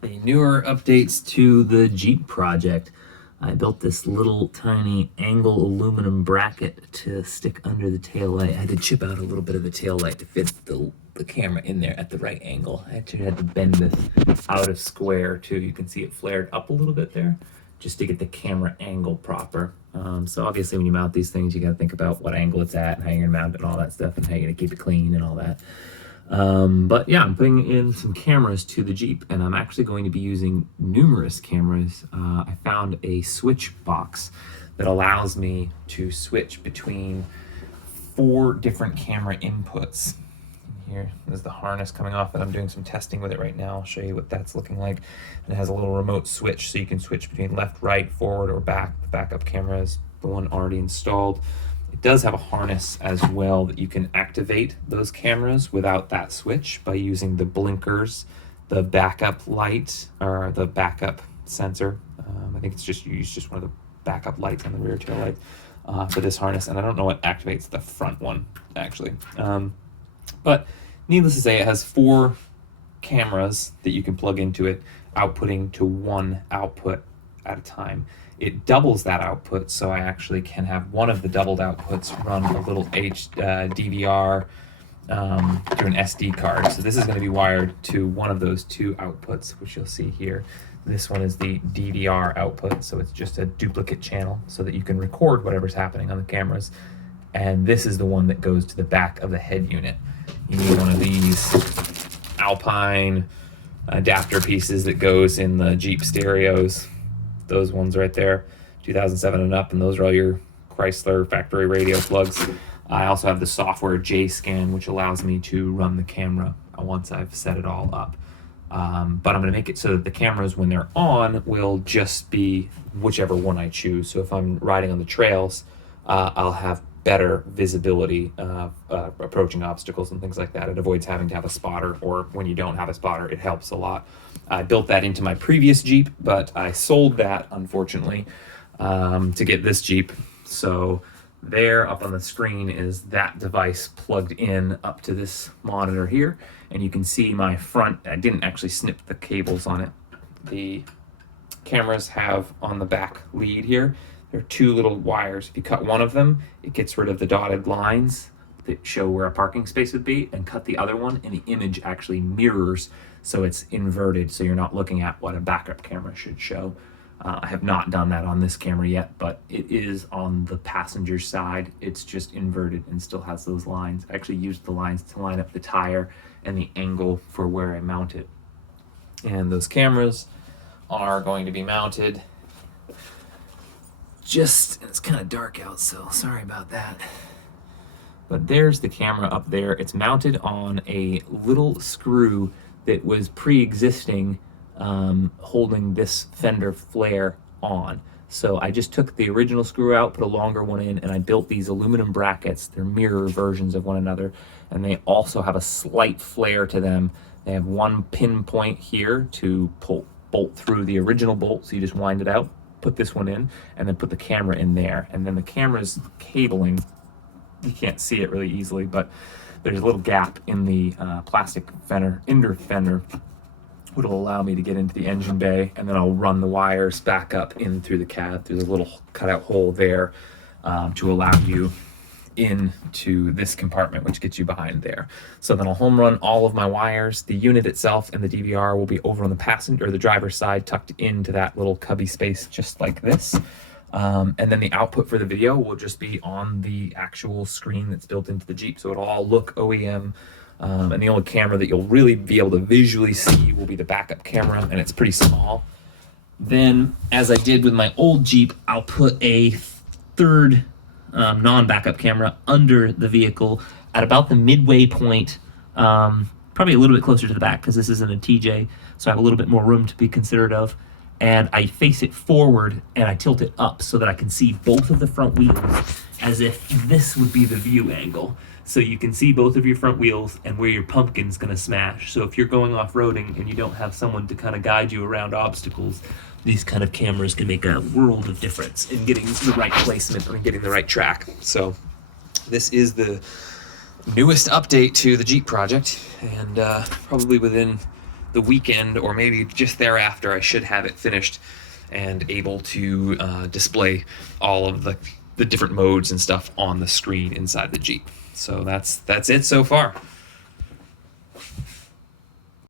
The newer updates to the Jeep project. I built this little tiny angle aluminum bracket to stick under the taillight. I had to chip out a little bit of the taillight to fit the camera in there at the right angle. I actually had to bend this out of square too. You can see it flared up a little bit there just to get the camera angle proper. So obviously when you mount these things, you got to think about what angle it's at and how you're gonna mount it and all that stuff and how you're gonna keep it clean and all that. But yeah, I'm putting in some cameras to the Jeep, and I'm actually going to be using numerous cameras. I found a switch box that allows me to switch between 4 different camera inputs. Here is the harness coming off, and I'm doing some testing with it right now. I'll show you what that's looking like. And it has a little remote switch, so you can switch between left, right, forward, or back. The backup camera is the one already installed. It does have a harness as well that you can activate those cameras without that switch by using the blinkers, the backup light, or the backup sensor. I think it's just, you use just one of the backup lights on the rear tail light for this harness. And I don't know what activates the front one, actually. But needless to say, it has 4 cameras that you can plug into it, outputting to 1 output at a time. It doubles that output, so I actually can have one of the doubled outputs run a little DVR to an SD card. So this is going to be wired to one of those 2 outputs, which you'll see here. This one is the DVR output, so it's just a duplicate channel so that you can record whatever's happening on the cameras. And this is the one that goes to the back of the head unit. You need one of these Alpine adapter pieces that goes in the Jeep stereos. Those ones right there, 2007 and up, and those are all your Chrysler factory radio plugs. I also have the software JScan, which allows me to run the camera once I've set it all up. But I'm going to make it so that the cameras, when they're on, will just be whichever one I choose. So if I'm riding on the trails, I'll have better visibility approaching obstacles and things like that. It avoids having to have a spotter, or when you don't have a spotter, it helps a lot. I built that into my previous Jeep, but I sold that, unfortunately, to get this Jeep. So there up on the screen is that device plugged in up to this monitor here. And you can see my front, I didn't actually snip the cables on it. The cameras have on the back lead here, there are 2 little wires. If you cut one of them, it gets rid of the dotted lines that show where a parking space would be, and cut the other one, and the image actually mirrors, so it's inverted, so you're not looking at what a backup camera should show. I have not done that on this camera yet, but it is on the passenger side. It's just inverted and still has those lines. I actually used the lines to line up the tire and the angle for where I mount it. And those cameras are going to be mounted it's kind of dark out, so sorry about that. But there's the camera up there. It's mounted on a little screw that was pre-existing, holding this fender flare on. So I just took the original screw out, put a longer one in, and I built these aluminum brackets. They're mirror versions of one another, and they also have a slight flare to them. They have one pinpoint here to bolt through the original bolt, so you just wind it out, put this one in, and then put the camera in there. And then the camera's cabling, you can't see it really easily, but there's a little gap in the plastic fender, inner fender, which will allow me to get into the engine bay, and then I'll run the wires back up in through the cab. There's a little cutout hole there to allow you into this compartment, which gets you behind there. So then I'll home run all of my wires. The unit itself and the DVR will be over on the passenger or the driver's side, tucked into that little cubby space, just like this. And then the output for the video will just be on the actual screen that's built into the Jeep. So it'll all look OEM. And the only camera that you'll really be able to visually see will be the backup camera, and it's pretty small. Then, as I did with my old Jeep, I'll put a third non-backup camera under the vehicle at about the midway point, probably a little bit closer to the back because this isn't a TJ, so I have a little bit more room to be considerate of. And I face it forward and I tilt it up so that I can see both of the front wheels as if this would be the view angle. So you can see both of your front wheels and where your pumpkin's gonna smash. So if you're going off-roading and you don't have someone to kind of guide you around obstacles, these kind of cameras can make a world of difference in getting the right placement and getting the right track. So this is the newest update to the Jeep project, and probably within the the weekend or maybe just thereafter, I should have it finished and able to display all of the different modes and stuff on the screen inside the Jeep. So that's it so far.